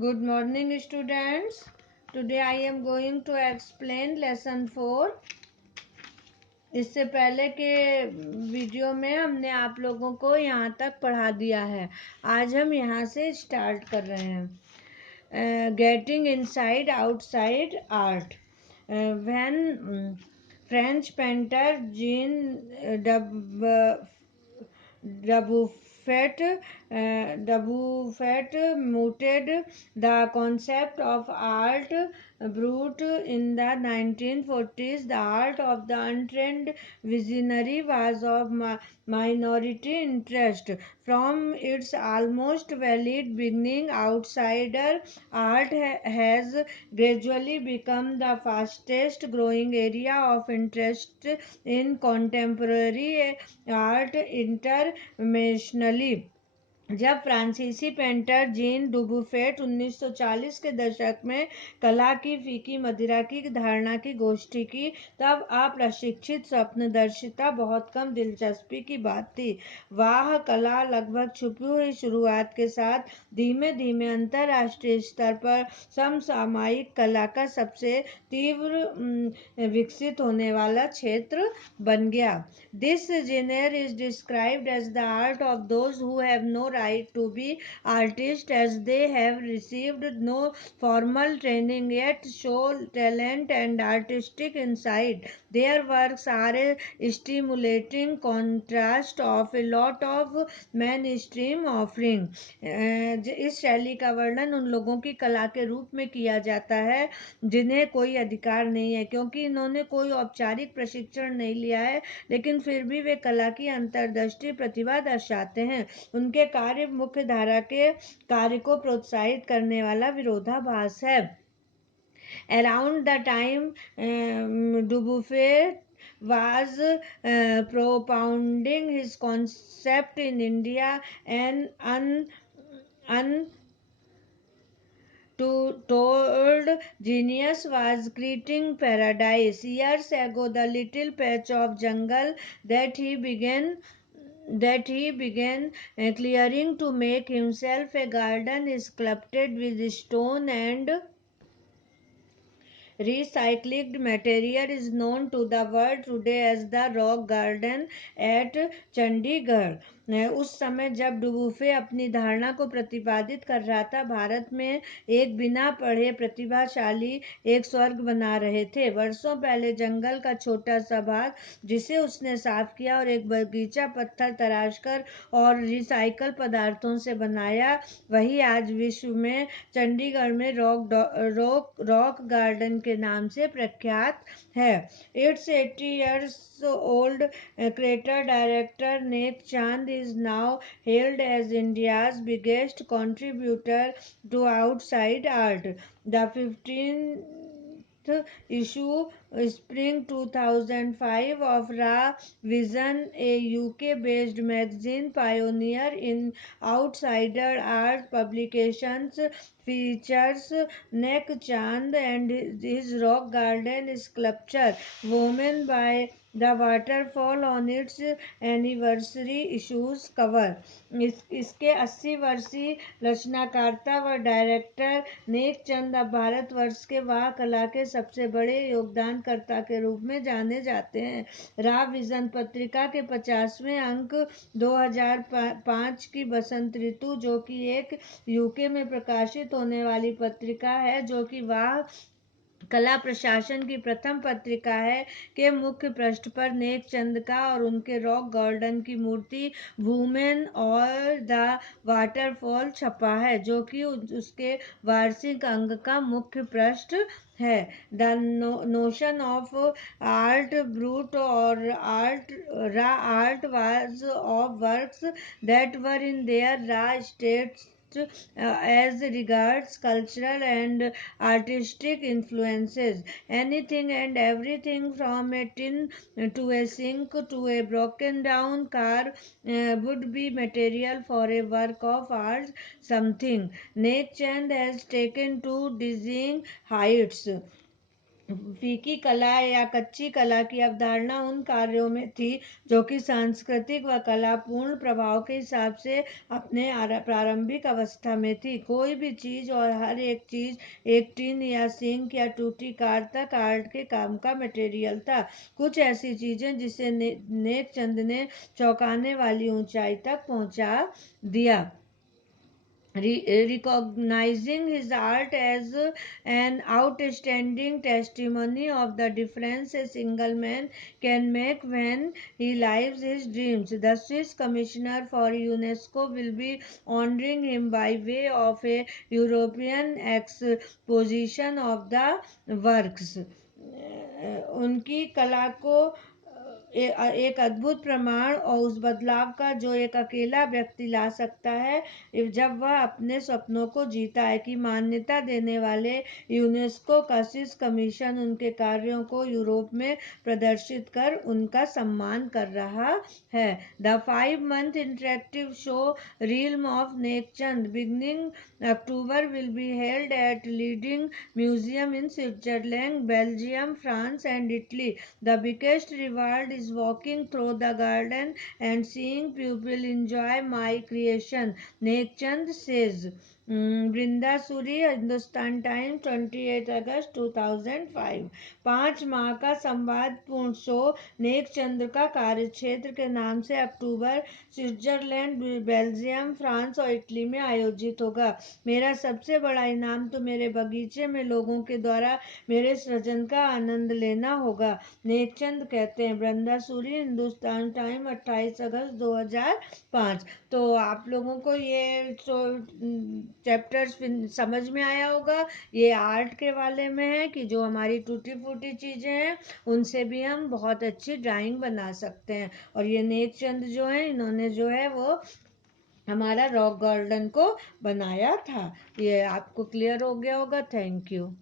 Good morning students. Today I am going to explain lesson 4. इससे पहले के video में हमने आप लोगों को यहाँ तक पढ़ा दिया है। आज हम यहाँ से स्टार्ट कर रहे हैं। Getting inside outside art. When French painter gene Dubuffet, Dubuffet mooted the concept of art brut in the 1940s. The art of the untrained visionary was of minority interest. From its almost valid beginning, outsider art has gradually become the fastest growing area of interest in contemporary art internationally. जब फ्रांसीसी painter gene डुबुफेट 1940 के दशक में कला की फीकी मदिरा की धारणा की गोष्ठी की, तब अप्रशिक्षित स्वप्नदर्शिता बहुत कम दिलचस्पी की बात थी। वाह कला लगभग छुपी हुई शुरुआत के साथ धीमे धीमे अंतर्राष्ट्रीय स्तर पर समसामयिक कला का सबसे तीव्र विकसित होने वाला क्षेत्र बन गया। This genre is described as the art of those who have no right to be artists, as they have received no formal training yet show talent and artistic insight. Their works are a stimulating contrast of a lot of mainstream offering. इस शैली का वर्णन उन लोगों की कला के रूप में किया जाता है जिन्हें कोई अधिकार नहीं है, क्योंकि इन्होंने कोई औपचारिक प्रशिक्षण नहीं लिया है, लेकिन फिर भी वे कला की अंतर्दृष्टि प्रतिभा दर्शाते हैं। उनके कार्य मुख्य धारा के कार्य को प्रोत्साहित करने वाला विरोधाभास है। Around the time Dubuffet was propounding his concept in India, an told genius was creating paradise. Years ago, the little patch of jungle that he began clearing to make himself a garden is sculpted with stone and recycled material is known to the world today as the rock garden eight Chandigarh. उस समय जब डुबुफे अपनी धारणा को प्रतिपादित कर रहा था, भारत में एक बिना पढ़े प्रतिभाशाली एक स्वर्ग बना रहे थे। वर्षों पहले जंगल का छोटा सा भाग जिसे उसने साफ किया और एक बगीचा पत्थर तराश कर और रिसाइकल पदार्थों से बनाया, वही आज विश्व में चंडीगढ़ में रॉक गार्डन के नाम से प्रख्यात है। It's 80 years old creator director Nek Chand is now hailed as India's biggest contributor to outside art. The 15th issue spring 2005 of Ra Vision, a UK based magazine pioneer in outsider art publications, features Nek Chand and his rock garden sculpture Women by the Waterfall on its anniversary issues cover. इसके 80 वर्षीय रचनाकर्ता व director नेक चंद अब भारतवर्ष के वाह कला के सबसे बड़े योगदानकर्ता के रूप में जाने जाते हैं। रा विजन पत्रिका के 50वें अंक 2005 की बसंत ऋतु, जो कि एक यूके में प्रकाशित होने वाली पत्रिका है जो कि वाह कला प्रशासन की प्रथम पत्रिका है, के मुख्य पृष्ठ पर नेक चंद का और उनके रॉक गार्डन की मूर्ति वुमेन और द वाटरफॉल छपा है, जो कि उसके वार्षिक अंक का मुख्य पृष्ठ है। The notion of art brut और art was of works that were in their raw states as regards cultural and artistic influences. Anything and everything from a tin to a sink to a broken down car would be material for a work of art. Something Nek Chand has taken to dizzying heights. फीकी कला या कच्ची कला की अवधारणा उन कार्यों में थी जो कि सांस्कृतिक व कलापूर्ण प्रभाव के हिसाब से अपने प्रारंभिक अवस्था में थी। कोई भी चीज और हर एक चीज एक टिन या सिंक या टूटी कार तक आर्ट के काम का मटेरियल था। कुछ ऐसी चीजें जिसे नेकचंद ने चौंकाने वाली ऊंचाई तक पहुंचा दिया। Recognizing his art as an outstanding testimony of the difference a single man can make when he lives his dreams. The Swiss Commissioner for UNESCO will be honoring him by way of a European exposition of the works. उनकी कला को एक अद्भुत प्रमाण और उस बदलाव का जो एक अकेला व्यक्ति ला सकता है जब वह अपने सपनों को जीता है कि मान्यता देने वाले यूनेस्को का स्विस कमीशन उनके कार्यों को यूरोप में प्रदर्शित कर उनका सम्मान कर रहा है। The 5 month interactive show realm of Nek Chand beginning October will be held at leading museum in Switzerland, Belgium, France and Italy. The biggest reward is walking through the garden and seeing people enjoy my creation, Nekchand says. Vrinda Suri, Hindustan time, 28 अगस्त 2005। 5 माह का संवादपूर्ण show नेक चंद्र का कार्यक्षेत्र के नाम से अक्टूबर Switzerland, Belgium, France और Italy में आयोजित होगा। मेरा सबसे बड़ा इनाम तो मेरे बगीचे में लोगों के द्वारा मेरे सृजन का आनंद लेना होगा, नेकचंद कहते हैं। वृंदा सूरी, हिंदुस्तान टाइम, 28 अगस्त 2005। तो आप लोगों को ये चैप्टर्स समझ में आया होगा। ये आर्ट के बारे में है कि जो हमारी टूटी फूटी चीज़ें हैं उनसे भी हम बहुत अच्छी ड्राइंग बना सकते हैं। और ये नेकचंद जो है इन्होंने जो है वो हमारा रॉक गार्डन को बनाया था। ये आपको क्लियर हो गया होगा। Thank you.